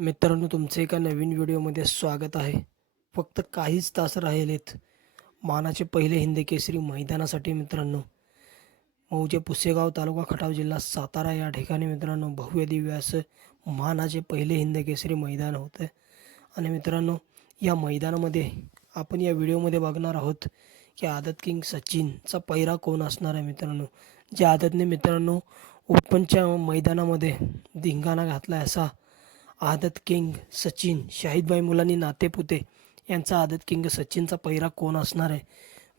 मित्रांनो, तुमचे एका नवीन व्हिडिओमध्ये स्वागत आहे. फक्त काहीच तास राहिलेत मानाचे पहिले हिंदकेसरी मैदानासाठी मित्रांनो. मौजे पुसेगाव तालुका खटाव जिल्हा सातारा या ठिकाणी मित्रांनो भव्य दिव्य असं मानाचे पहिले हिंदकेसरी मैदान होतं. आणि मित्रांनो, या मैदानामध्ये आपण या व्हिडिओमध्ये बघणार आहोत की आदत किंग सचिनचा पैरा कोण असणार आहे मित्रांनो. ज्या आदतने मित्रांनो ओपनच्या मैदानामध्ये धिंगाणा घातला असा आदत किंग सचिन, शाहिदभाई मुलानी नातेपुते यांचा आदत किंग सचिनचा पैरा कोण असणार आहे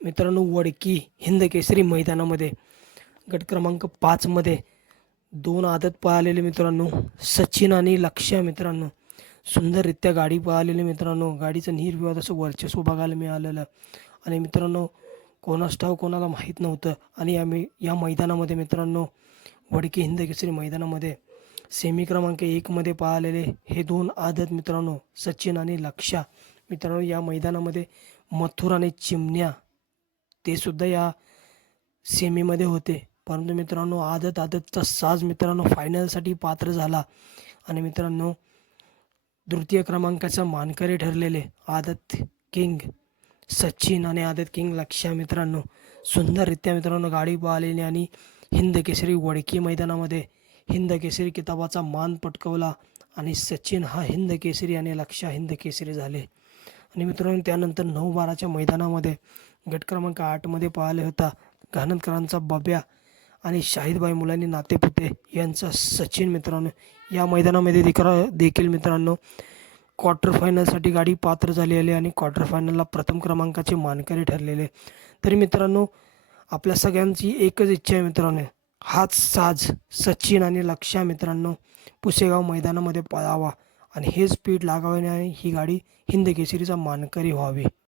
मित्रांनो. वडकी हिंद केसरी मैदानामध्ये गट क्रमांक 5मध्ये 2 आदत पळालेले मित्रांनो, सचिन आणि लक्ष्य मित्रांनो. सुंदररित्या गाडी पळालेली मित्रांनो. गाडीचं निर्विवाद असं वर्चस्व बघायला मिळालेलं. आणि मित्रांनो, कोणास ठाव कोणाला माहीत नव्हतं. आणि या मैदानामध्ये मित्रांनो, वडकी हिंद केसरी मैदानामध्ये सेमी क्रमांक 1मध्ये पळालेले हे 2 आदत मित्रांनो, सचिन आणि लक्ष्या मित्रांनो. या मैदानामध्ये मथुर आणि चिमण्या ते सुद्धा या सेमीमध्ये होते. परंतु मित्रांनो, आदतचा साज मित्रांनो फायनलसाठी पात्र झाला. आणि मित्रांनो, तृतीय क्रमांकाचा मानकरी ठरलेले आदत किंग सचिन आणि आदत किंग लक्ष्या मित्रांनो, सुंदररित्या मित्रांनो गाडी पळालेली आणि हिंद केसरी वडकी मैदानामध्ये हिंद केसरी किताबाचा मान पटकवला. आणि सचिन हा हिंद केसरी आणि लक्ष्या हिंद केसरी झाले. आणि मित्रांनो, त्यानंतर 9-12च्या मैदानामध्ये गट क्रमांक 8मध्ये पळाले होता घाणदकरांचा बब्या आणि शाहिदभाई मुलानी नातेपुते यांचा सचिन मित्रांनो. या मैदानामध्ये देखील मित्रांनो क्वार्टर फायनलसाठी गाडी पात्र झालेली आणि क्वार्टर फायनलला प्रथम क्रमांकाचे मानकरी ठरलेले. तरी मित्रांनो, आपल्या सगळ्यांची एकच इच्छा आहे मित्रांनो, हाच साज सचिन आणि लक्ष्या मित्रांनो पुसेगाव मैदानामध्ये पळावा आणि हे स्पीड लागावे आणि ही गाडी हिंद केसरीचा मानकरी व्हावी.